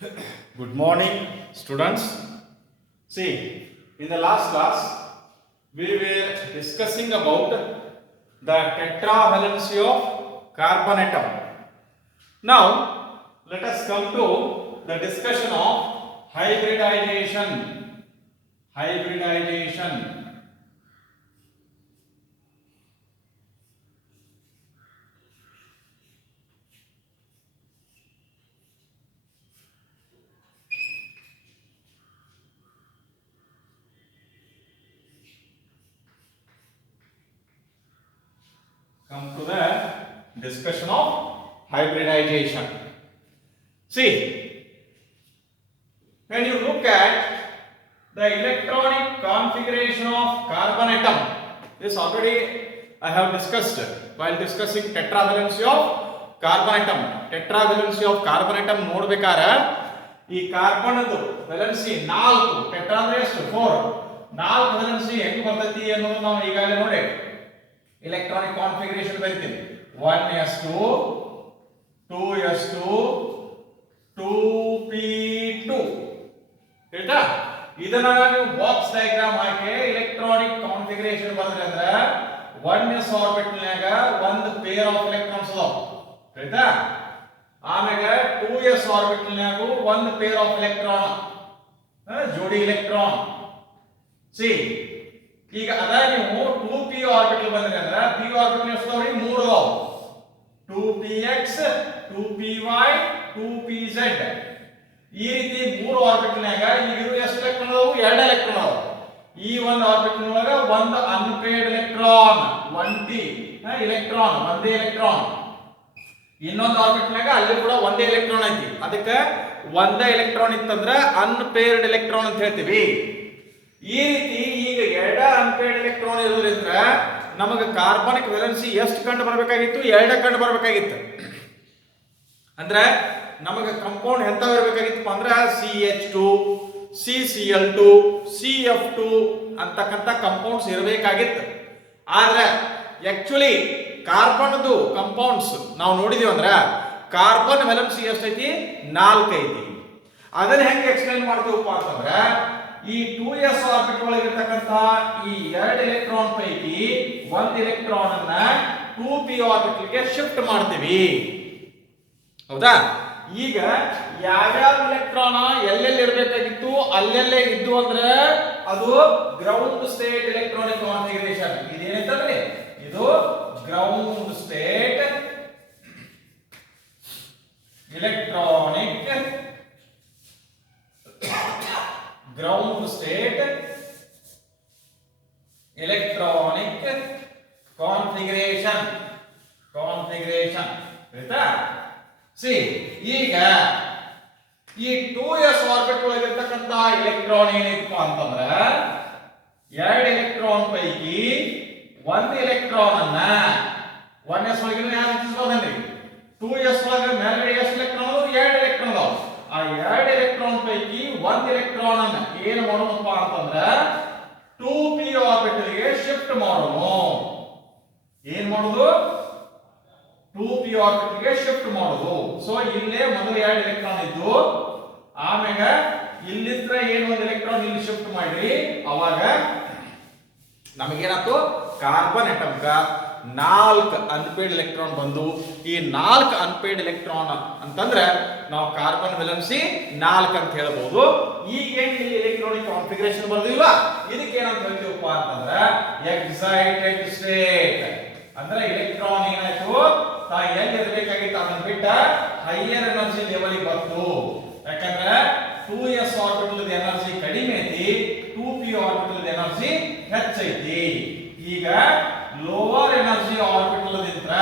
Good morning, students. See, in the last class, we were discussing about the tetravalency of carbon atom. Now, let us come to the discussion of hybridization. Hybridization. Come to the discussion of hybridization. See, when you look at the electronic configuration of carbon atom, this already I have discussed while discussing tetravalency of carbon atom. Tetravalency of carbon atom ನೋಡಬೇಕಾದ್ರೆ ಈ carbon ಅದು valency 4 tetra ಅಂದ್ರೆ ಎಷ್ಟು 4 valency ಹೆಂಗ್ ಬರ್ತೈತಿ ಅನ್ನೋದು ನಾವು ಈಗಾಗಲೇ ನೋಡಿ electronic configuration ಬರೀತೀವಿ 1s2 2s2 2p2 ಹೇಳ್ತಾ ಇದನ್ನ ನೀವು ಬಾಕ್ಸ್ ಡಯಾಗ್ರಾಮ್ ಹಾಕಿ ಇಲೆಕ್ಟ್ರಾನಿಕ್ ಕಾನ್ಫಿಗರೇಷನ್ ಬರೆದ್ರೆ ಅಂದ್ರೆ 1s ಆರ್ಬಿಟಲ್ ನಾಗ ಒಂದು ಪೇರ್ ಆಫ್ ಎಲೆಕ್ಟ್ರಾನ್ಸ್ ಅದಾವ ಹೇಳ್ತಾ ಆಮೇಲೆ 2s ಆರ್ಬಿಟಲ್ ನಾಗ ಒಂದು ಪೇರ್ ಆಫ್ ಎಲೆಕ್ಟ್ರಾನ್ ಜೋಡಿ ಎಲೆಕ್ಟ್ರಾನ್ ಸಿ ಈಗ ಅದ ನೀವು 2p ಆರ್ಬಿಟಲ್ ಬಂದ್ರೆ ಅಂದ್ರೆ p ಆರ್ಬಿಟಲ್ ಎಷ್ಟು ಅದಾವ್ರಿ 3 ಅದಾವ 2px 2py 2pz ಈ ರೀತಿ 3 ಆರ್ಬಿಟಲ್ ನಾಗ ಈಗ ಇರು ಎಷ್ಟು ಎಲೆಕ್ಟ್ರಾನ್ ಅದಾವು 2 ಎಲೆಕ್ಟ್ರಾನ್ ಅದಾವ ಈ ಒಂದು ಆರ್ಬಿಟಲ್ ಒಳಗ ಒಂದು ಅನ್ಪೇರ್ಡ್ ಎಲೆಕ್ಟ್ರಾನ್ 1p ಎಲೆಕ್ಟ್ರಾನ್ ಒಂದೇ ಎಲೆಕ್ಟ್ರಾನ್ ಇನ್ನೊಂದು ಆರ್ಬಿಟಲ್ ನಾಗ ಅಲ್ಲಿ ಕೂಡ ಒಂದೇ ಎಲೆಕ್ಟ್ರಾನ್ ಐತಿ ಅದಕ್ಕೆ ಒಂದೇ ಎಲೆಕ್ಟ್ರಾನ್ ಇತ್ತಂದ್ರೆ ಅನ್ಪೇರ್ಡ್ ಎಲೆಕ್ಟ್ರಾನ್ ಅಂತ ಹೇಳ್ತೀವಿ ಈ ರೀತಿ ಈಗ 2 ಅನ್ಪೇರ್ಡ್ ಎಲೆಕ್ಟ್ರಾನ್ ಇರೋದ್ರಿಂದ ನಮಗೆ ಕಾರ್ಬನಿಕ್ ವೇಲೆನ್ಸಿ ಎಷ್ಟು ಕಂಡು ಬರಬೇಕಾಗಿತ್ತು 2 ಕಂಡು ಬರಬೇಕಾಗಿತ್ತು ಅಂದ್ರೆ ನಮಗೆ ಕಾಂಪೌಂಡ್ ಎಂತ ಇರಬೇಕಾಗಿತ್ತು ಅಂದ್ರೆ CH2 CCl2 CF2 ಅಂತಕ್ಕಂತ ಕಾಂಪೌಂಡ್ಸ್ ಇರಬೇಕಾಗಿತ್ತು ಆದ್ರೆ ಆಕ್ಚುಲಿ ಕಾರ್ಬನ್ದು ಕಾಂಪೌಂಡ್ಸ್ ನಾವು ನೋಡಿದೀವಿ ಅಂದ್ರೆ ಕಾರ್ಬನ್ ವೇಲೆನ್ಸಿ ಎಷ್ಟೈತಿ 4 ಐತಿ ಅದನ್ನ ಹೆಂಗೆ ಎಕ್ಸ್ಪ್ಲೈನ್ ಮಾಡ್ತೀವಪ್ಪ ಅಂತಂದ್ರೆ ಈ 2s ಆರ್ಬಿಟಲ್ ಒಳಗೆ ಇರತಕ್ಕಂತ ಈ 2 ಎಲೆಕ್ಟ್ರಾನ್ ಪೈಕಿ ಒಂದು ಎಲೆಕ್ಟ್ರಾನ್ ಅನ್ನ 2p ಆರ್ಬಿಟಲ್ ಗೆ ಶಿಫ್ಟ್ ಮಾಡ್ತೀವಿ ಹೌದಾ ಈಗ ಯಾವ್ಯಾವ ಎಲೆಕ್ಟ್ರಾನ್ ಎಲ್ಲೆಲ್ಲಿ ಇರಬೇಕಾಗಿತ್ತು ಅಲ್ಲೆಲ್ಲೇ ಇದ್ದು ಅಂದ್ರೆ ಅದು ಗ್ರೌಂಡ್ ಸ್ಟೇಟ್ ಎಲೆಕ್ಟ್ರಾನಿಕ್ ಕಾನ್ಫಿಗರೇಷನ್ ಇದೇನಂತಂದ್ರೆ ಇದು ground state electronic ground state electronic configuration ಆಯ್ತಾ ಸಿ ಈಗ ಈ 2s ಆರ್ಬಿಟ್ ಒಳಗಿರ್ತಕ್ಕಂತ ಎಲೆಕ್ಟ್ರಾನ್ ಏನೈತಪ್ಪ ಅಂತಂದ್ರೆ 2 ಎಲೆಕ್ಟ್ರಾನ್ ಪೈಕಿ ಒಂದು ಎಲೆಕ್ಟ್ರಾನ್ ಅನ್ನ 1s ಒಳಗಿನ ಯಾರು ಹಂಚಿಸ್ಬೋದನ್ರಿ 2s ಒಳಗೆ ಮೇಲ್ಗಡೆ ಎಷ್ಟು ಎಲೆಕ್ಟ್ರಾನ್ ಅದಾವ 2 ಎಲೆಕ್ಟ್ರಾನ್ ಅದಾವ ಆ 2 ಎಲೆಕ್ಟ್ರಾನ್ ಪೈಕಿ ಒಂದು ಎಲೆಕ್ಟ್ರಾನ್ ಅನ್ನ ಏನು ಮಾಡೋಣಪ್ಪ ಅಂತಂದ್ರೆ 2p ಆರ್ಬಿಟಲ್ ಗೆ ಶಿಫ್ಟ್ ಮಾಡೋಣ ಏನ್ ಮಾಡೋದು 2p ಆರ್ಬಿಟಲ್ ಗೆ ಶಿಫ್ಟ್ ಮಾಡೋದು ಸೋ ಇಲ್ಲೇ ಮೊದಲು 2 ಎಲೆಕ್ಟ್ರಾನ್ ಇದ್ದು ಆಮೇಲೆ ಇಲ್ಲಿಂದ ಏನು ಒಂದು ಎಲೆಕ್ಟ್ರಾನ್ ಇಲ್ಲಿ ಶಿಫ್ಟ್ ಮಾಡಿ ಅವಾಗ ನಮಗೇನಾಯ್ತು ಕಾರ್ಬನ್ ಅಟಮ್ ಗ 4 ಅನ್ಪೇರ್ಡ್ ಎಲೆಕ್ಟ್ರಾನ್ ಬಂದು ಈ 4 ಅನ್ಪೇರ್ಡ್ ಎಲೆಕ್ಟ್ರಾನ್ ಅಂತಂದ್ರೆ ನಾವು ಕಾರ್ಬನ್ ವೇಲೆನ್ಸಿ 4 ಅಂತ ಹೇಳ್ಬೋದು ಈಗ ಏನು ಇಲ್ಲಿ ಎಲೆಕ್ಟ್ರಾನಿಕ್ ಕಾನ್ಫಿಗರೇಷನ್ ಬರ್ದಿಲ್ವಾ ಇದಕ್ಕೆ ಏನಂತ ಹೇಳ್ತೀವಪ್ಪ ಅಂತಂದ್ರೆ ಎಕ್ಸೈಟೆಡ್ ಸ್ಟೇಟ್ ಅಂದ್ರೆ ಎಲೆಕ್ಟ್ರಾನ್ ಏನಾಯ್ತು ತಾ ಎಲ್ಲಿ ಇರಬೇಕಾಗಿತ್ತು ಅದನ್ನ ಬಿಟ್ಟ ಹೈಯರ್ ಎನರ್ಜಿ ಲೆವೆಲ್ ಬಂತು ಯಾಕಂದ್ರೆ 2s ಆರ್ಬಿಟಲ್ ಎನರ್ಜಿ ಕಡಿಮೆ ಐತಿ 2p ಆರ್ಬಿಟಲ್ ಎನರ್ಜಿ ಹೆಚ್ಚೈತಿ ಈಗ ಲೋವರ್ ಎನರ್ಜಿ ಆರ್ಬಿಟಲ್ ದಿಂದ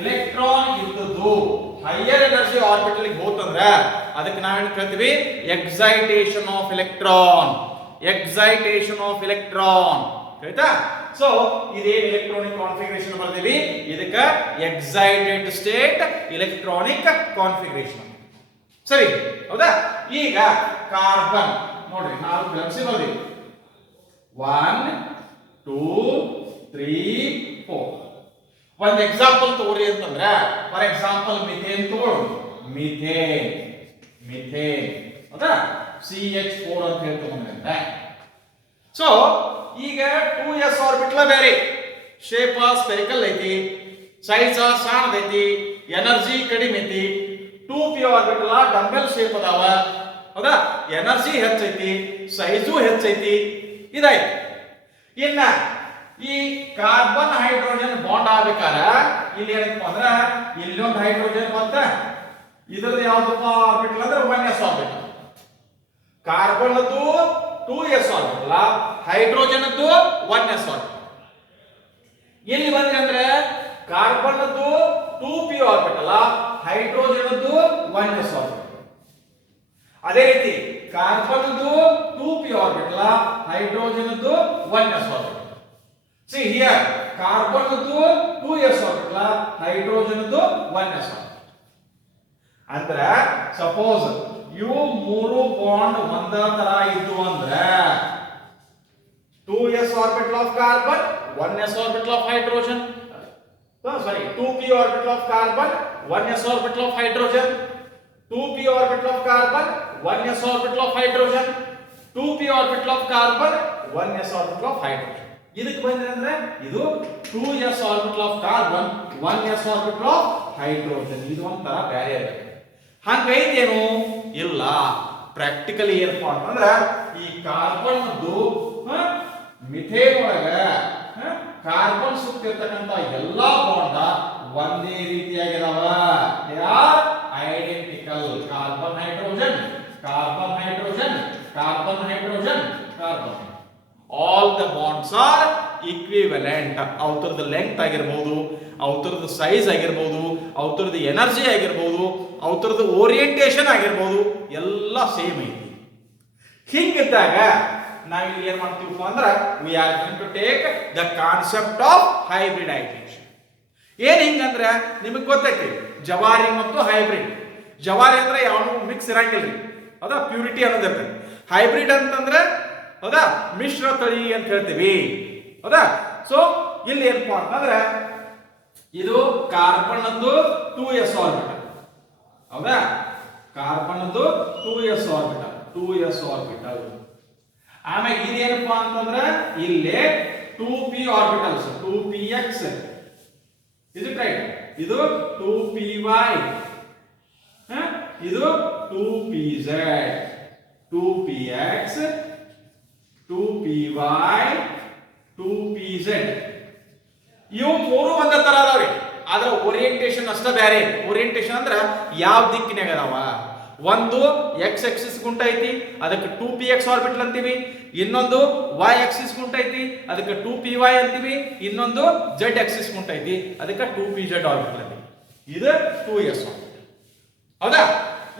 ಎಲೆಕ್ಟ್ರಾನ್ ಇದ್ದದ್ದು ಹೈಯರ್ ಎನರ್ಜಿ ಆರ್ಬಿಟಲ್ ಗೆ ಹೋತಂದ್ರೆ ಅದಕ್ಕೆ ನಾವೇನು ಕರಿತೀವಿ ಎಕ್ಸೈಟೇಷನ್ ಆಫ್ ಎಲೆಕ್ಟ್ರಾನ್ ಆಯ್ತಾ ಸೊ ಇದೇನು ಎಲೆಕ್ಟ್ರಾನಿಕ್ ಕಾನ್ಫಿಗರೇಷನ್ ಬರ್ತೀವಿ ಇದಕ್ಕೆ ಎಕ್ಸೈಟೆಡ್ ಸ್ಟೇಟ್ ಎಲೆಕ್ಟ್ರಾನಿಕ್ ಕಾನ್ಫಿಗರೇಷನ್ ಸರಿ ಹೌದಾ ಈಗ ಕಾರ್ಬನ್ ನೋಡ್ರಿ 4 ವೇಲೆನ್ಸಿ ಬರ್ತೀವಿ 1 2 3 4 ಒಂದು ಎಕ್ಸಾಂಪಲ್ ತಗೋರಿ ಅಂತಂದ್ರೆ ಫಾರ್ ಎಕ್ಸಾಂಪಲ್ ಮಿಥೇನ್ ತಗೊಳ್ಳೋಣ ಮಿಥೇನ್ ಮಿಥೇನ್. ಹೌದಾ? CH4 ಅಂತ ಹೇಳ್ತಕೊಂಡ್ರೆ. ಸೊ ಈಗ 2s ಆರ್ಬಿಟಲ್ ಬೇರೆ, ಶೇಪ್ ಸ್ಪೆರಿಕಲ್ ಐತಿ, ಸೈಜ್ ಸಣ್ಣದೈತಿ, ಎನರ್ಜಿ ಕಡಿಮೆ ಐತಿ. 2p ಆರ್ಬಿಟಲ್ ಡಂಬೆಲ್ ಶೇಪ್ ಅದಾವ. ಹೌದಾ? ಎನರ್ಜಿ ಹೆಚ್ಚೈತಿ, ಸೈಜು ಹೆಚ್ಚೈತಿ. ಇದಾಯ್ತು. ಇನ್ನ ಈ ಕಾರ್ಬನ್ ಹೈಡ್ರೋಜನ್ ಬಾಂಡ್ ಆಗ್ಬೇಕಾರ ಇಲ್ಲಿ ಏನಪ್ಪ ಅಂದ್ರ ಇಲ್ಲೊಂದು ಹೈಡ್ರೋಜನ್ ಬಂತ, ಇದ್ರದ್ದು ಯಾವ್ದಪ್ಪ ಆರ್ಬಿಟಲ್ ಅಂದ್ರೆ 1s orbital. Carbon 2s orbital, hydrogen 1s orbital. ಇಲ್ಲಿ ಬಂದ್ರೆ ಅಂದ್ರೆ carbon 2p orbital, hydrogen 1s orbital. ಅದೇ ರೀತಿ carbon 2p orbital, hydrogen 1s orbital. See here, carbon 2s orbital, hydrogen 1s orbital. ಅಂದ್ರೆ ಸಪೋಸ್ ಇವು ಮೂರು ಬಾಂಡ್ ಒಂದೇ ತರ ಇದ್ದು ಅಂದ್ರೆ 2s orbital of carbon, 1s orbital of hydrogen. Sorry, 2p orbital of carbon, 1s orbital of hydrogen. 2p orbital of carbon, 1s orbital of hydrogen. 2p orbital of carbon, 1s orbital of hydrogen. ಇದಕ್ಕೆ ಬಂದ್ರೆ ಅಂದ್ರೆ ಇದು 2s orbital of carbon, 1s orbital of hydrogen. ಇದು ಒಂಥರ ಬ್ಯಾರೆ ಇದೆ. ಹಂಗೈತೇನು? ಇಲ್ಲ. Practically ಏನಪ್ಪಾ ಅಂತಂದ್ರ ಈ ಕಾರ್ಬನ್ ಮಿಥೇನ್ ಒಳಗ ಕಾರ್ಬನ್ ಸುತ್ತಿರ್ತಕ್ಕಂಥ ಎಲ್ಲಾ ಬಾಂಡ್ ಒಂದೇ ರೀತಿಯಾಗಿದಾವ. They are identical. Carbon hydrogen, carbon hydrogen, carbon hydrogen, carbon. All the bonds are equivalent. ಅವತರದ ಲೆಂತ್ ಆಗಿರಬಹುದು, ಅವತರದ ಸೈಜ್ ಆಗಿರಬಹುದು, ಅವತರದ ಎನರ್ಜಿ ಆಗಿರಬಹುದು, ಅವತರದ ಓರಿಯೆಂಟೇಷನ್ ಆಗಿರಬಹುದು, ಎಲ್ಲ ಸೇಮ್ ಐತಿ. ಹಿಂಗಿದ್ದಾಗ ನಾವಿಲ್ಲಿ ಏನ್ ಮಾಡ್ತೀವಪ್ಪ ಅಂದ್ರೆ we are going to take the concept of hybridization. ಏನ್ ಹಿಂಗಂದ್ರೆ ನಿಮಗೆ ಗೊತ್ತೈತಿ, ಜವಾರಿ ಮತ್ತು ಹೈಬ್ರಿಡ್. ಜವಾರಿ ಅಂದ್ರೆ ಯಾವನು ಮಿಕ್ಸ್ ಇರಂಗಿಲ್ರಿ, ಅದ ಪ್ಯೂರಿಟಿ ಅನ್ನೋದಿರ್ತದೆ. ಹೈಬ್ರಿಡ್ ಅಂತಂದ್ರೆ ಹೌದಾ ಮಿಶ್ರ ತಳಿ ಅಂತ ಹೇಳ್ತೀವಿ. ಹೌದಾ? ಸೊ ಇಲ್ಲಿ ಏನಪ್ಪಾ ಅಂತಂದ್ರೆ ಇದು ಕಾರ್ಬನ್ 2s ಆರ್ಬಿಟಲ್. ಹೌದಾ? Carbon 2s orbital, 2s orbital. ಆಮೇಲೆ ಇದೇನಪ್ಪಾ ಅಂತಂದ್ರೆ ಇಲ್ಲಿ 2p ಆರ್ಬಿಟಲ್ಸ್, 2px. ಇದು ರೈಟ್. ಇದು 2py, ಇದು 2pz, 2px, 2py, 2pz. ಇವು ಮೂರು ಒಂದೇ ತರ ಅದಾವ್ರಿ, ಆದ್ರೆ ಓರಿಯೆಂಟೇಷನ್ ಅಷ್ಟ ಬೇರೆ. ಓರಿಯೆಂಟೇಷನ್ ಅಂದ್ರೆ ಯಾವ ದಿಕ್ಕಿನಾಗ ಅದಾವ. ಒಂದು ಎಕ್ಸ್ ಆಕ್ಸಿಸ್ ಗುಂಟ ಐತಿ, ಅದಕ್ಕೆ 2px ಆರ್ಬಿಟಲ್ ಅಂತೀವಿ. ಇನ್ನೊಂದು y ಆಕ್ಸಿಸ್ ಗುಂಟ ಐತಿ, ಅದಕ್ಕೆ 2py ಅಂತೀವಿ. ಇನ್ನೊಂದು z ಆಕ್ಸಿಸ್ ಗುಂಟ ಐತಿ, ಅದಕ್ಕೆ 2pz ಆರ್ಬಿಟಲ್ ಅಂತೀವಿ. ಇದು 2s ಆರ್ಬಿಟಲ್. ಹೌದಾ?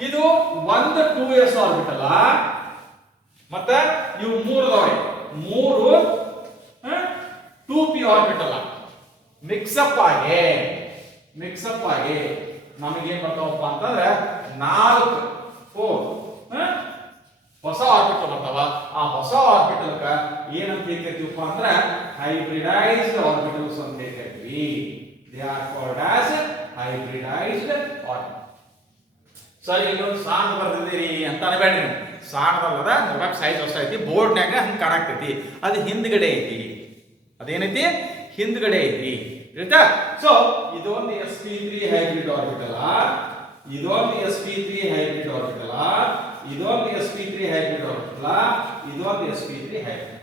ಇದು ಒಂದು 2s ಆರ್ಬಿಟಲ್. ಮತ್ತೆ ಇವು ಮೂರು ಅದಾವೆ, ಮೂರು 2p ಆರ್ಬಿಟಲ್. ಮಿಕ್ಸಪ್ ಆಗಿ ನಮಗೇನ್ ಬರ್ತಾವಪ್ಪ ಅಂತಂದ್ರೆ 4 ಹೊಸ ಆರ್ಬಿಟಲ್ ಬರ್ತಾವ. ಆ ಹೊಸ ಆರ್ಬಿಟಲ್ ಏನಂತ ಹೇಳ್ತೀವಪ್ಪ ಅಂದ್ರೆ ಹೈಬ್ರಿಡೈಸ್ಡ್ ಆರ್ಬಿಟಲ್ಸ್ ಅಂತ ಹೇಳ್ತೀವಿ. They are called as hybridised orbital. ಸರಿ, ಇನ್ನೊಂದು ಸಾಂಗ್ ಬರ್ದಿದ್ದೀರಿ ಅಂತ ಅನ್ಬೇಡ್ರಿ ನೀವು. ಸಾಣದಲ್ಲದ ನೋಡಕ್ ಸೈಜ್ ಅಷ್ಟ ಐತಿ, ಬೋರ್ಡ್ನ್ಯಾಗ ಹಂಗೆ ಕಾಣಾಕ್ತೈತಿ. ಅದು ಹಿಂದ್ಗಡೆ ಐತಿ. ಅದೇನೈತಿ? ಹಿಂದ್ಗಡೆ ಐತಿ. ಆಯ್ತಾ? ಸೊ ಇದೊಂದು sp3 ಹೈಬ್ರಿಡ್ ಆರ್ಬಿಟಲ್, ಇದೊಂದು sp3 ಹೈಬ್ರಿಡ್ ಆರ್ಬಿಟಲ್, ಇದೊಂದು sp3 ಹೈಬ್ರಿಡ್ ಆರ್ಬಿಟಲ್, ಇದೊಂದು sp3 ಹೈಬ್ರಿಡ್.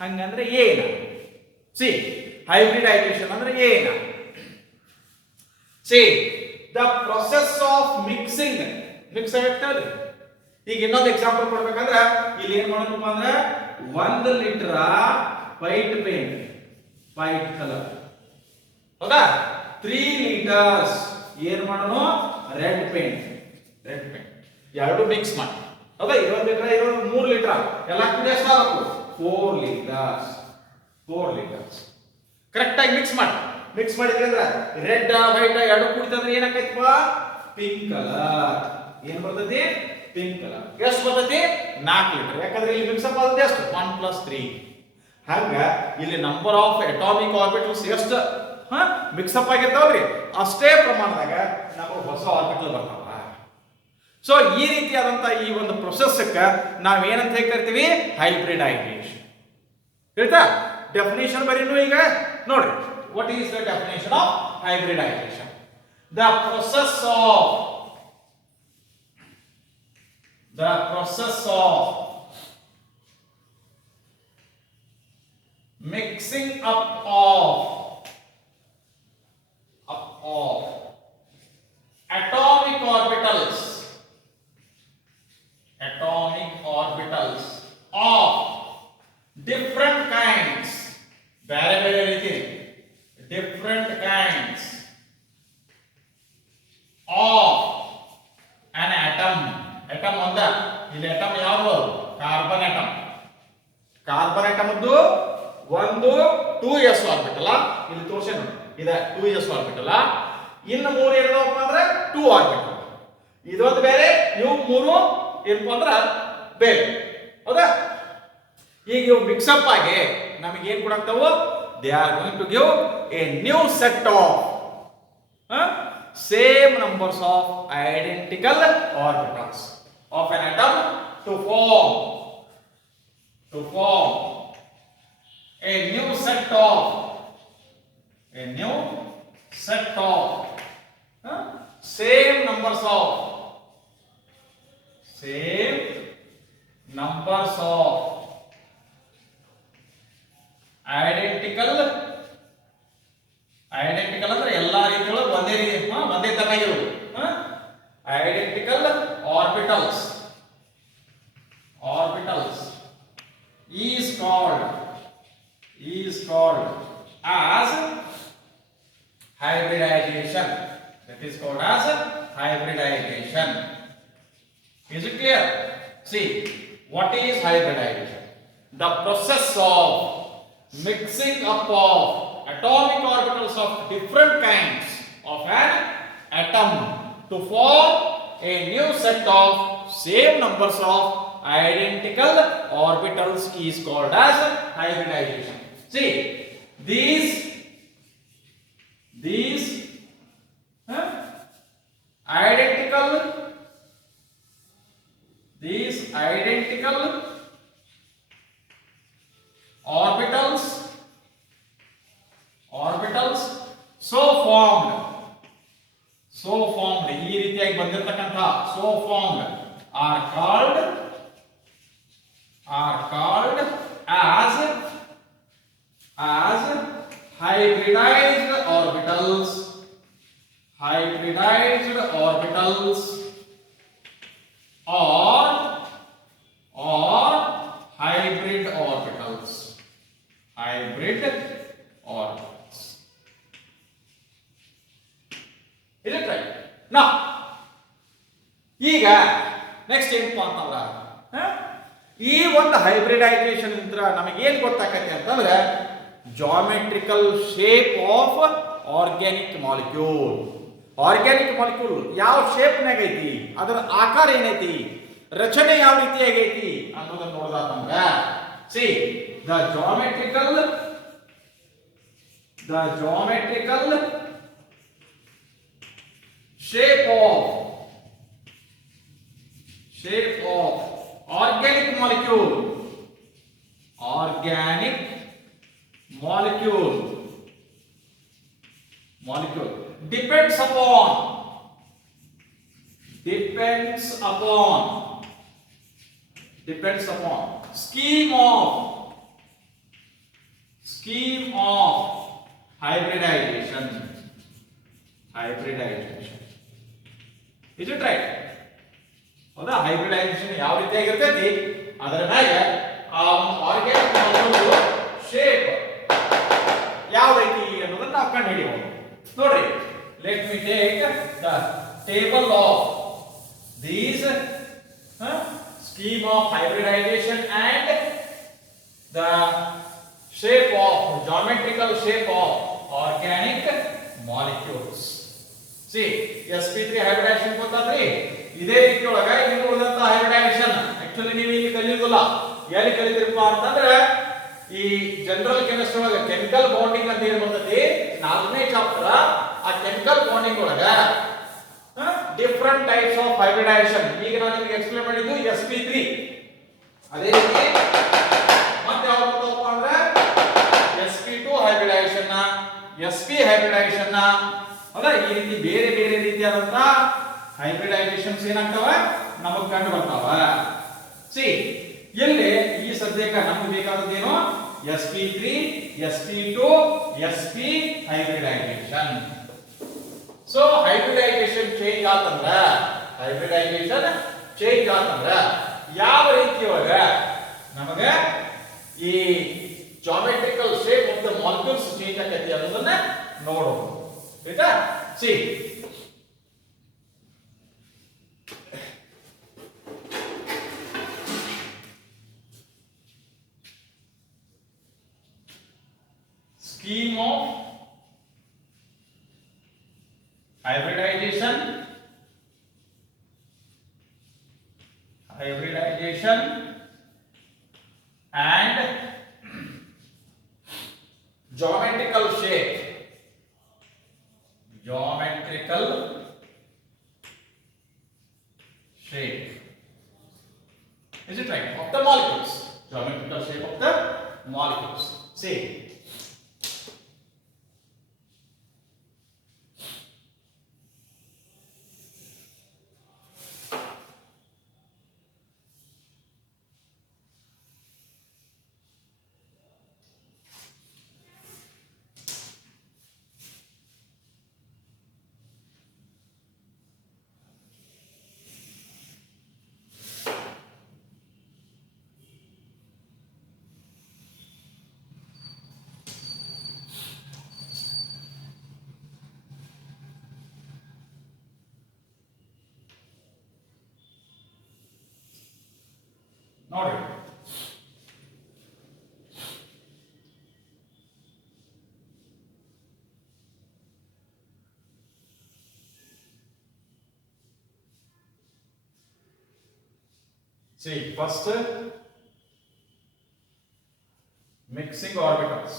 ಹಂಗಂದ್ರೆ ಏನ? ಸಿ ಹೈಬ್ರಿಡೈಸೇಷನ್ ಅಂದ್ರೆ ಏನ? C the process of mixing. Mix ಆಗ್ತದೆ. ಈಗ ಇನ್ನೊಂದು ಎಕ್ಸಾಂಪಲ್ ಕೊಡ್ಬೇಕಂದ್ರೆ ಇಲ್ಲಿ ಏನ್ ಮಾಡಬೇಕು ಅಂದ್ರೆ 1 litre white paint, white colour. ಹೌದಾ? 3 ಲೀಟರ್ಸ್ ಏನ್ ಮಾಡೋಣ? Red paint, red paint. ಎರಡು ಮಿಕ್ಸ್ ಮಾಡಿ. ಹೌದಾ? 1 ಲೀಟರ್, 3 ಲೀಟರ್ ಎಲ್ಲ ಕೂಡ ಎಷ್ಟಾಗಬೇಕು? 4 ಲೀಟರ್ಸ್, 4 ಲೀಟರ್ಸ್. ಕರೆಕ್ಟ್ ಆಗಿ ಮಿಕ್ಸ್ ಮಾಡಿ. ಮಿಕ್ಸ್ ಮಾಡಿದ್ರೆ ಅಂದ್ರೆ ರೆಡ್ ವೈಟ್ ಎರಡು ಕೂಡಿತಂದ್ರೆ ಏನಾಕೈತಪ್ಪ? Pink colour. ಏನ್ ಬರ್ತೈತಿ? Pink colour. ಎಷ್ಟು ಬರ್ತೈತಿ? 4 ಲೀಟರ್. ಯಾಕಂದ್ರೆ ಇಲ್ಲಿ ಮಿಕ್ಸಪ್ ಆಗುತ್ತೆ ಎಷ್ಟು? 1 + 3. ಹಂಗ ಇಲ್ಲಿ ನಂಬರ್ ಆಫ್ ಅಟಾಮಿಕ್ ಆರ್ಬಿಟಲ್ಸ್ ಎಷ್ಟು ಮಿಕ್ಸಪ್ ಆಗಿರ್ತಾವಲ್ರಿ, ಅಷ್ಟೇ ಪ್ರಮಾಣದಾಗ ನಾವು ಹೊಸ ಆರ್ಬಿಟಲ್ ಬರ್ತಾವ. ಸೊ ಈ ರೀತಿಯಾದಂತಹ ಈ ಒಂದು ಪ್ರೊಸೆಸ್ಗೆ ನಾವೇನಂತ ಕರಿತೀವಿ, ಹೈಬ್ರಿಡೈಸೇಷನ್. ಹೇಳ್ತಾ ಡೆಫಿನೇಷನ್ ಬರೀನು ಈಗ ನೋಡ್ರಿ. What is the definition of hybridization? ದ process of mixing up of atomic orbitals of different kinds, ಬೇರೆ ರೀತಿ different kinds of an atom. atom ಒಂದ, ಇಲ್ಲಿ atom ಯಾವುದು? Carbon atom. ಕಾರ್ಬನ್ atom ಅದು ಒಂದು 2s ಆರ್ಬಿಟಲ್, ಇಲ್ಲಿ ತೋರಿಸೇನು ಇದೆ 2s ಆರ್ಬಿಟಲ್. ಇನ್ನು ಮೂರು ಏನದಪ್ಪ ಅಂದ್ರೆ 2 ಆರ್ಬಿಟಲ್. ಇದೊಂದು ಬೇರೆ, ಇವು ಮೂರು ಏನಪ್ಪ ಅಂದ್ರೆ ಬೇರೆ. ಹೌದಾ? ಈಗ ಇವು ಮಿಕ್ಸಪ್ ಆಗಿ ನಮಗೆ ಏನ್ ಕೊಡಾಕ್ತಾವು? They are going to give a new set of same numbers of identical orbitals of an atom to form a new set of same numbers of identical ಅಂದ್ರೆ ಎಲ್ಲಾ ರೀತಿಯೊಳಗೆ ಒಂದೇ ತರನಾಗಿರುವುದು. Identical orbitals is called as hybridization. That is called as hybridization. Is it clear? See, what is hybridization? The process of mixing up of atomic orbitals of different kinds of an atom to form a new set of same numbers of identical orbitals is called as hybridization. See, these identical orbitals so formed ಈ ರೀತಿಯಾಗಿ ಬಂದಿರತಕ್ಕಂತ so formed are called as hybridized orbitals or hybrid orbitals. Is it right? Now, ಈಗ next ಏನಪ್ಪ ಅಂತಂದ್ರ ಈ ಒಂದು hybridisation ಇಂದ ನಮಗೆ ಏನು ಗೊತ್ತಾಗತ್ತೆ ಅಂತಂದ್ರೆ geometrical shape of organic molecule. ಯಾವ ಶೇಪ್ನಾಗ ಐತಿ, ಅದರ ಆಕಾರ ಏನೈತಿ, ರಚನೆ ಯಾವ ರೀತಿ ಆಗೈತಿ ಅನ್ನೋದನ್ನ ನೋಡಿದಾಗ ನಮ್ಗ C the geometrical shape of organic molecule depends upon scheme of hybridization. Is it right? ಹೌದಾ? ಹೈಬ್ರಿಡೈಸೇಷನ್ ಯಾವ ರೀತಿಯಾಗಿರ್ತೈತಿ ಅದರ ಮೇಲೆ ಆ ಆರ್ಗ್ಯಾನಿಕ್ ಮಾಲಿಕ್ಯೂಲ್ ಶೇಪ್ ಯಾವ ರೀತಿ ಅನ್ನೋದನ್ನ ನಾವು ಕಂಡು ಹಿಡಿಯಬಹುದು. ನೋಡ್ರಿ, let me take the table of these scheme of hybridization and the geometrical shape of organic molecules. See, sp3 hybridization ಗೊತ್ತಾದ್ರಿ? ಇದೇ ರೀತಿ ಒಳಗ ಇನ್ನು ಉಳಿದಂತ ಹೈಬ್ರಿಡೈಸೇಷನ್ ಆಕ್ಚುಲಿ ನೀವು ಇಲ್ಲಿ ಕಲಿಯೋದಿಲ್ಲ. ಎಲ್ಲಿ ಕಲಿತಿರಪ್ಪ ಅಂತಂದ್ರೆ ಈ ಜನರಲ್ ಕೆಮಿಸ್ಟ್ರಿ ಒಳಗ ಕೆಮಿಕಲ್ ಬಾಂಡಿಂಗ್ ಅಂತ ಏನು ಬರ್ತೈತಿ 4ನೇ ಚಾಪ್ಟರ್. ಆ ಕೆಮಿಕಲ್ ಬಾಂಡಿಂಗ್ ಒಳಗ ಡಿಫರೆಂಟ್ ಟೈಪ್ಸ್ ಆಫ್ ಹೈಬ್ರಿಡೈಸೇಷನ್. ಈಗ ನಾನು ನಿಮಗೆ ಎಕ್ಸ್ಪ್ಲೇನ್ ಮಾಡಿದ್ದು sp3. ಅದೇ ರೀತಿ ಮತ್ತೆ ಯಾವುದು ಗೊತ್ತಪ್ಪ ಅಂದ್ರೆ sp2 ಹೈಬ್ರಿಡೈಸೇಷನ್ ನ, sp ಹೈಬ್ರಿಡೈಸೇಷನ್ ನ, ಹೌದಾ? ಈ ರೀತಿ ಬೇರೆ ಬೇರೆ ರೀತಿಯಾದಂತ ಹೈಬ್ರಿಡೈಸೇಷನ್ಸ್ ಏನಾಗ್ತವೆ ನಮಗೆ ಕಂಡು ಬರ್ತಾವ. ಸಿ ಇಲ್ಲಿ ಈ ಸದ್ಯಕ್ಕೆ ನಮಗೆ ಬೇಕಾದದ್ದೇನು sp3 sp2 sp hybridization. So hybridization change ಆತಂದ್ರ ಯಾವ ರೀತಿ ಒಳಗ ನಮಗೆ ಈ geometrical shape of the molecules change ಆಕೈತಿ ಅನ್ನೋದನ್ನ ನೋಡೋಣ. ಆಯ್ತಾ? See scheme of hybridization and geometrical shape is it right of the molecules, geometrical shape of the molecules. See, ನೋಡಿ see first mixing orbitals,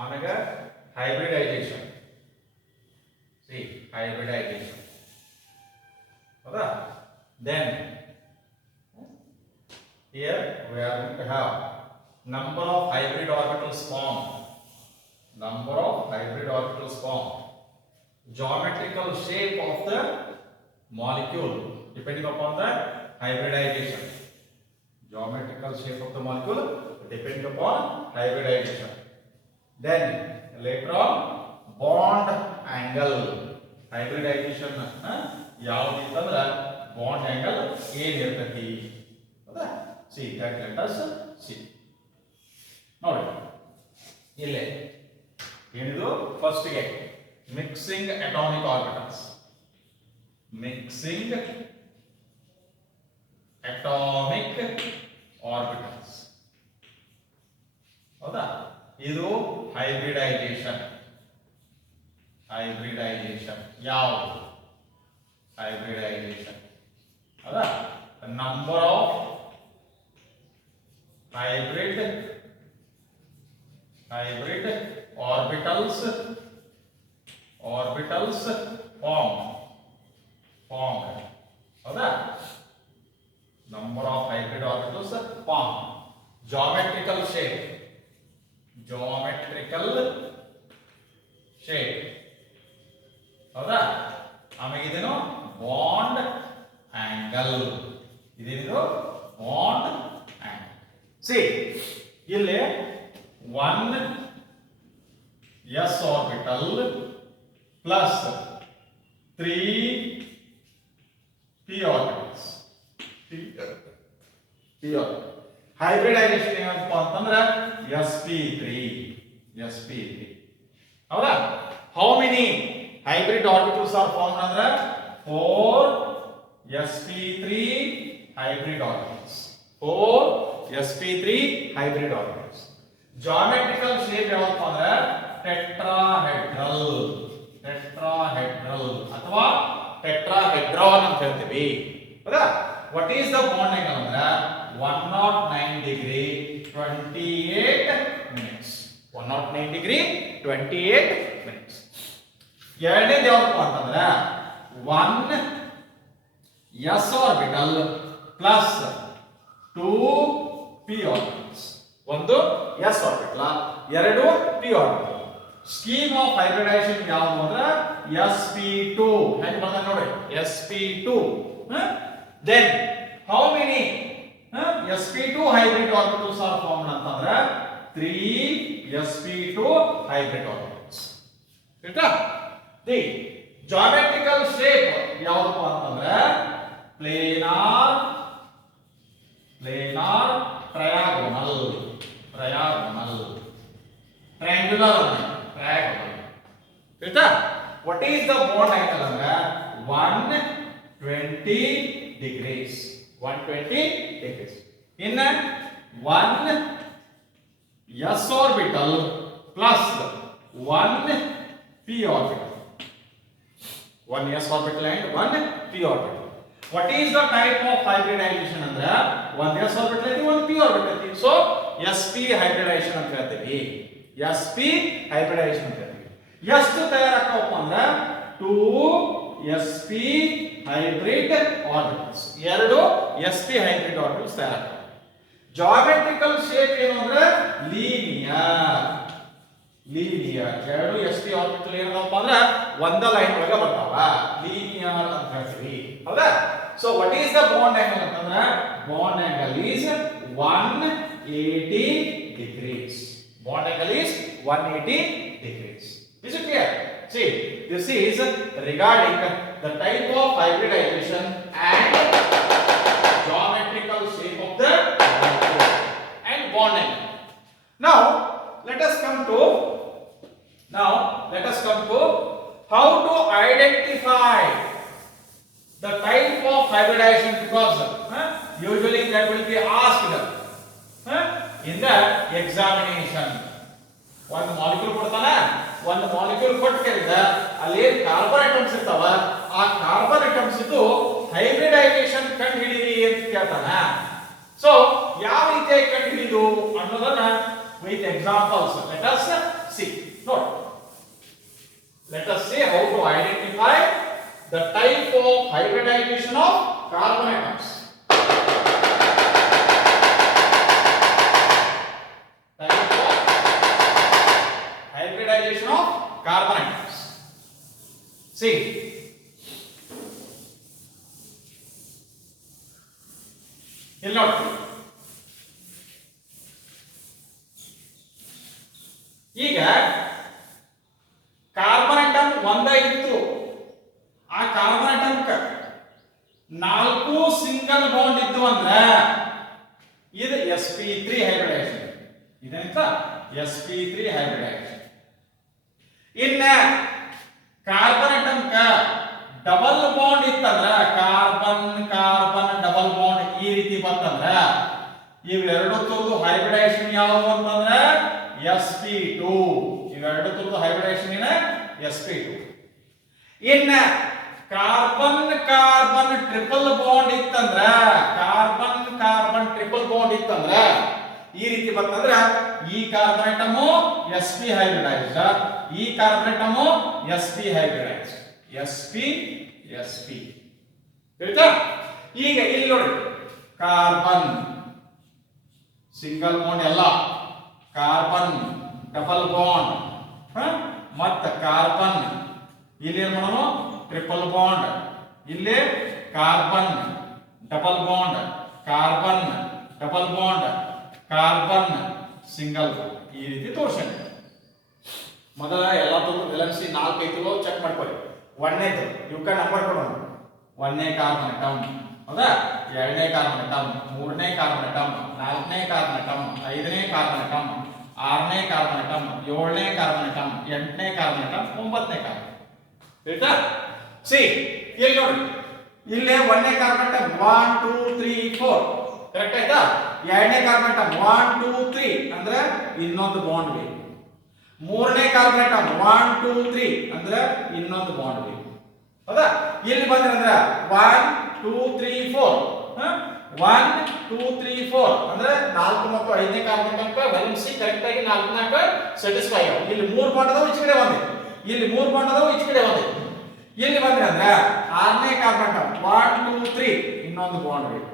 ಆಮೇಲೆ hybridization. See, hybridization. ಹೌದಾ? Then here we are going to have number of hybrid orbitals formed. Geometrical shape of the molecule depending upon the hybridization. Then later on bond angle. Hybridization ಯಾವುದು ಅಂತಂದ್ರೆ bond angle ಏನಿರ್ತೈತಿ. ಹೌದಾ? See that let us see. ನೋಡಿ ಇಲ್ಲೇ ಏನಿದು first ಗೆ mixing atomic orbitals. ಹೌದಾ? ಇದು ಹೈಬ್ರಿಡೈಸೇಷನ್. ಯಾವುದು hybridization? ಹೌದಾ? number of hybrid orbitals formed. ಹೌದಾ? number of hybrid orbitals formed. geometrical shape. ಹೌದಾ? ಆಮೇಲೆ ಇದೇನು ಬಾಂಡ್ ಆಂಗಲ್. ಸಿ ಇಲ್ಲಿ 1 s orbital plus 3 p orbitals. Hybridisation ಏನಪ್ಪ ಅಂತಂದ್ರೆ sp3. ಹೌದಾ? How many hybrid orbitals are formed ಅಂದ್ರೆ 4 sp3 hybrid orbitals. Geometrical shape ಯಾವಪ್ಪ ಅಂದ್ರೆ ಟೆಟ್ರಾಹೆಡ್ರಲ್ ಅಥವಾ ಟೆಟ್ರಾಹೆಡ್ರಾನ್ ಅಂತ ಹೇಳ್ತೀವಿ. ಹೌದಾ? What is the bond angle ಅಂದ್ರೆ 109 ಡಿಗ್ರಿ 28 ಮಿನಿಟ್ಸ್. 109 109 degree 28 minutes. ಎರಡನೇದು ಯಾವಪ್ಪ ಅಂತಂದ್ರೆ 1 s orbital plus 2 p orbitals. ಒಂದು s ಆರ್ಬಿಟಲ್, ಎರಡು p orbital. Scheme of hybridization ಯಾವುದು ಅಂದ್ರೆ sp2. ಹೇಗೆ ಬಂದ ನೋಡಿ, sp2. then how many sp2 hybrid orbitals are formed ಅಂತಂದ್ರೆ 3 sp2 hybrid orbitals. ಆಯ್ತಾ? the geometrical shape ಯಾವಪ್ಪ ಅಂತಂದ್ರೆ planar, triagonal, triangular, triagonal. ಆಯ್ತಾ? what is the bond angle ಅಂದ್ರೆ 120 degrees. 120 degrees. in 1 s orbital plus 1 p orbital. 1 s orbital and 1 p orbital. what is the type of hybridization ಅಂದ್ರೆ 1 s orbital ಐತಿ, 1 p orbital ಐತಿ. so sp hybridization ಅಂತ ಹೇಳ್ತೀವಿ. sp hybridization ಅಂತ ಹೇಳ್ತೀವಿ. ಎಷ್ಟು ತಯಾರಾಗ್ತಾವಪ್ಪ ಅಂದ್ರೆ 2 sp hybrid orbitals. ಎರಡು sp hybrid orbitals ತಯಾರಾಗ್ತವೆ. ಜಾಮೆಟ್ರಿಕಲ್ ಶೇಪ್ ಏನು ಅಂದ್ರೆ ಲೀನಿಯರ್. ಎರಡು sp ಆರ್ಬಿಟಲ್ ಏನಪ್ಪ ಅಂದ್ರೆ ಒಂದ ಲೈನ್ ಒಳಗೆ ಬರ್ತಾವ, ಲೀನಿಯರ್ ಅಂತ ಹೇಳ್ತೀವಿ. ಹೌದಾ? So what is the bond angle ಅಂತಂದ್ರೆ bond angle is 180 degrees. Bond angle is 180 degrees. Is it clear? See, this is regarding the type of hybridization and geometrical shape of the molecule and bond angle. Now let us come to how to identify the type of hybridization, because usually that will be asked in the examination. ಒಂದು molecule ಕೊಡ್ತಾನೆ, ಒಂದು molecule ಕೊಟ್ಟು ಕೇಳಿದ ಅಲ್ಲಿ carbon atoms ಇರ್ತಾವ, ಆ carbon atoms ಇದ್ದು hybridisation ಕಂಡು ಹಿಡೀರಿ ಅಂತ ಕೇಳ್ತಾನ. ಸೊ ಯಾವ ರೀತಿಯಾಗಿ ಕಂಡು ಹಿಡಿದು ಅನ್ನೋದನ್ನ with examples let us see. Note, let us see how to identify the type of hybridization of carbon atoms. Carbon atoms. See, ಇಲ್ಲಿ ನೋಡಿ, ಈಗ ಕಾರ್ಬನ್ ಅಟಮ್ ಒಂದ ಇತ್ತು, ಆ ಕಾರ್ಬನ್ ಅಟಮ್ಗೆ 4 ಸಿಂಗಲ್ ಬಾಂಡ್ ಇದ್ದು ಅಂದ್ರೆ ಇದು sp3 ಹೈಬ್ರಿಡೈಸೇಷನ್. ಇದೆಂತ sp3 ಹೈಬ್ರಿಡೈಸೇಷನ್. ಇನ್ನ ಕಾರ್ಬನ್ ಅಟಮ್ಕ ಡಬಲ್ ಬಾಂಡ್ ಇತ್ತಂದ್ರ ಕಾರ್ಬನ್ ಡಬಲ್ ಬಾಂಡ್ ಈ ರೀತಿ ಬಂತಂದ್ರ ಇವೆರಡು ತುರ್ದು ಹೈಬ್ರಿಡೈಸೇಷನ್ ಯಾವುದು ಅಂತಂದ್ರ sp2. ಇವೆರಡು ತುರ್ದು ಹೈಬ್ರಿಡೈಸೇಷನ್ ಏನ sp2. ಇನ್ನ ಕಾರ್ಬನ್ ಟ್ರಿಪಲ್ ಬಾಂಡ್ ಇತ್ತಂದ್ರ ಕಾರ್ಬನ್ ಟ್ರಿಪಲ್ ಬಾಂಡ್ ಇತ್ತಂದ್ರ ಈ ರೀತಿ ಬಂತಂದ್ರ ಈ ಕಾರ್ಬನ್ ಅಟಮ್ sp ಹೈಬ್ರಿಡೈಸ್ಡ್, ಈ carbon atom sp hybridised. sp ತಿಳಿತಾ? ಈಗ ಇಲ್ಲಿ ನೋಡಿ, ಕಾರ್ಬನ್ ಸಿಂಗಲ್ ಬಾಂಡ್ ಎಲ್ಲ, ಕಾರ್ಬನ್ ಡಬಲ್ ಬಾಂಡ್ ಮತ್ತೆ ಕಾರ್ಬನ್ ಇಲ್ಲಿ ಏನು ಮಾಡೋಣ ಟ್ರಿಪಲ್ ಬಾಂಡ್, ಇಲ್ಲಿ carbon double bond, carbon double bond, carbon single bond ಈ ರೀತಿ ತೋರಿಸಂడి. ಮೊದಲ ಎಲ್ಲ ವೆಲೆನ್ಸಿ 4 ಐತೋ ಚೆಕ್ ಮಾಡ್ಕೊಳ್ಳಿ. ಒಂದನೇದು ಇವಕ್ಕೆ ನಂಬರ್ ಕೊಡೋಣ. 1ನೇ ಕಾರ್ಬನ್ ಅಟಮ್, ಹೌದಾ? 2ನೇ ಕಾರ್ಬನ್ ಅಟಮ್, 3ನೇ ಕಾರ್ಬನ್ ಅಟಮ್, 4ನೇ ಕಾರ್ಬನ್ ಅಟಮ್, 5ನೇ ಕಾರ್ಬನ್ ಅಟಮ್, 6ನೇ ಕಾರ್ಬನ್ ಅಟಮ್, 7ನೇ ಕಾರ್ಬನ್ ಅಟಮ್, 8ನೇ ಕಾರ್ಬನ್ ಅಟಮ್, 9ನೇ ಕಾರ್ಬನ್. ಆಯ್ತಾ? ಸಿ ಇಲ್ಲಿ ನೋಡಿ, ಇಲ್ಲೇ 1ನೇ ಕಾರ್ಬನ್ ಅಟಮ್ 1 2 3 4 ಕರೆಕ್ಟ್ ಆಯ್ತಾ? 2ನೇ ಕಾರ್ಬನ್ ಅಟಮ್ 1 2 3 ಅಂದ್ರೆ ಇನ್ನೊಂದು ಬಾಂಡ್ ಬೇಕು. 3ನೇ ಕಾರ್ಬನ್ ಅಟಮ್ 1 2 3 ಅಂದ್ರೆ ಇನ್ನೊಂದು ಬಾಂಡ್ ಬೇಕು. ಹೌದಾ? ಇಲ್ಲಿ ಬಂದ್ರೆ 1 2 3 4 1 2 3 4 ಅಂದ್ರೆ 4 ಮತ್ತು 5ನೇ ಕಾರ್ಬನ್ ತನಕ ವೇಲೆನ್ಸಿ ಕರೆಕ್ಟ್ ಆಗಿ 4 ನಾಲ್ಕು ಸ್ಯಾಟಿಸ್ಫೈ ಆಗ. ಇಲ್ಲಿ 3 ಬಾಂಡ್ ಅದಾವ, ಈಚೆ ಕಡೆ ಒಂದೇ. ಇಲ್ಲಿ 3 ಬಾಂಡ್ ಅದಾವ, ಈಚೆ ಕಡೆ ಒಂದೇ. ಇಲ್ಲಿ ಬಂದ್ರೆ ಅಂದ್ರೆ 6ನೇ ಕಾರ್ಬನ್ 1 2 3 ಇನ್ನೊಂದು ಬಾಂಡ್ ಬೇಕು.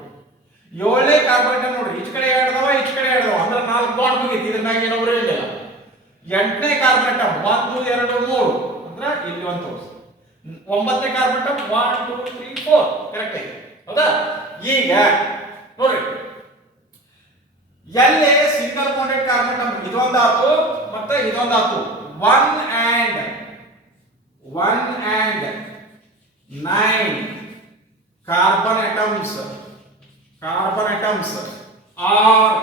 7ನೇ ಕಾರ್ಬನ್ ನೋಡ್ರಿ, ಈಚೆ ಕಡೆ 2 ಅದಾವ, ಈಚೆ ಕಡೆ 2 ಅದಾವ, ಅಂದ್ರೆ 4 ಬಾಂಡ್ ಮುಗೀತು. ಇದ್ರ ಮ್ಯಾಗ ಏನೋ ಇಲ್ಲ. 8ನೇ ಕಾರ್ಬನ್ 1 2 3 ಅಂದ್ರೆ ಇಲ್ಲಿ ಒಂದು ತೋರಿಸಿ. 9ನೇ ಕಾರ್ಬನ್ 1 2 3 4 ಕರೆಕ್ಟ್ ಆಗಿ ಹೌದಾ. ಈಗ ನೋಡ್ರಿ, ಎಲ್ಲೇ ಸಿಂಗಲ್ ಬಾಂಡೆಡ್ ಕಾರ್ಬನ್ ಇದೊಂದು ಆತು ಮತ್ತೆ ಇದೊಂದು ಆತು. 1 and 9 carbon atoms are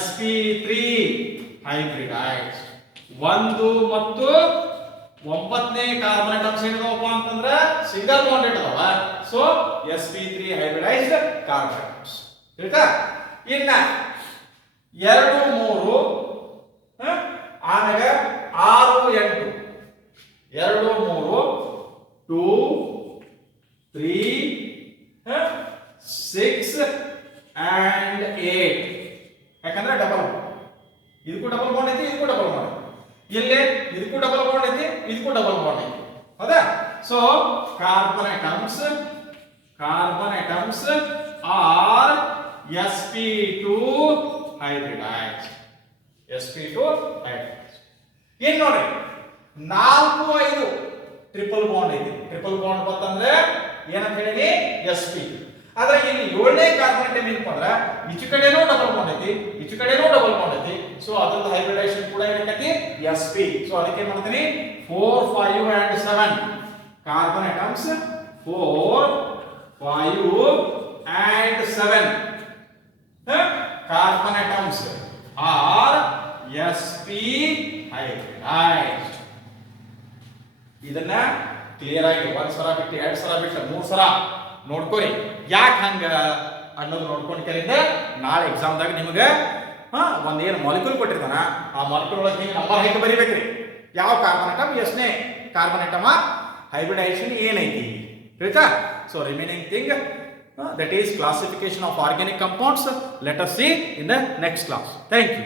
sp3 hybridized. 1 ಮತ್ತು 9ನೇ ಕಾರ್ಬನ್ ಅಟಮ್ಸ್ ಏನಿದಾವಪ್ಪ ಅಂತಂದ್ರೆ ಸಿಂಗಲ್ ಬಾಂಡೆಡ್ ಅದಾವ. So sp3 hybridized carbon atoms. ತಿಳಿತಾ? ಇನ್ನ 2 3 ಆಮೇಲೆ 6 8 2 3 2 3 6 and 8 ಯಾಕಂದ್ರೆ ಡಬಲ್ ಇದಕ್ಕೂ ಡಬಲ್ ಬಾಂಡ್ ಐತಿ, ಇದಕ್ಕೂ ಡಬಲ್ ಬಾಂಡ್ ಐತಿ. ಇಲ್ಲಿ ಇದಕ್ಕೂ ಡಬಲ್ ಬಾಂಡ್ ಐತಿ, ಇದಕ್ಕೂ ಡಬಲ್ ಬಾಂಡ್ ಐತಿ. ಹೌದಾ? So carbon atoms are sp2 hybridized. sp2 hybridized. ಏನ್ ನೋಡ್ರಿ, 4 5 ಟ್ರಿಪಲ್ ಬಾಂಡ್ ಐತಿ. ಟ್ರಿಪಲ್ ಬಾಂಡ್ ಬಂತಂದ್ರೆ ಏನಂತ ಹೇಳಿನಿ, sp. ಆದ್ರೆ ಇಲ್ಲಿ 7ನೇ ಕಾರ್ಬನ್ ಅಟಮ್ ಏನಪ್ಪ ಅಂದ್ರೆ ಈಚೆ ಕಡೆನೂ ಡಬಲ್ ಬಾಂಡ್ ಐತಿ, ಈಚೆ ಕಡೆನೂ ಡಬಲ್ ಬಾಂಡ್ ಐತಿ. ಸೊ ಅದರ ಹೈಬ್ರಿಡೈಸೇಷನ್ ಕೂಡ ಏನೈತಿ, sp. ಸೊ ಅದಕ್ಕೆ ಏನ್ ಮಾಡ್ತೀನಿ, 4 5 and 7 carbon atoms 4 5 and 7 carbon atoms are sp hybridized. ಇದನ್ನ ಕ್ಲಿಯರ್ ಆಗಿ 1 ಸಲ ಬಿಟ್ಟು 2 ಸಲ ಬಿಟ್ಟು 3 ಸಲ ನೋಡ್ಕೊರಿ. ಯಾಕೆ ಹಂಗ ಅನ್ನೋದು ನೋಡ್ಕೊಂಡು ಕರಿಂದ ನಾಳೆ ಎಕ್ಸಾಮ್ದಾಗ ನಿಮಗೆ ಒಂದೇನು ಮಾಲಿಕ್ಯೂಲ್ ಕೊಟ್ಟಿರ್ತಾನ, ಆ ಮಾಲಿಕ್ಯೂಲ್ ಒಳಗೆ ಹಿಂಗೆ ನಂಬರ್ ಹಾಕಿ ಬರಿಬೇಕ್ರಿ. ಯಾವ ಕಾರ್ಬನ್ ಅಟಮ್ ಎಷ್ಟನೇ ಕಾರ್ಬನ್ ಅಟಮ್ ಹೈಬ್ರಿಡೈಸೇಷನ್ ಏನೈತಿ ತಿಳಿತಾ. So remaining thing that is classification of organic compounds. Let us see in the next class. Thank you.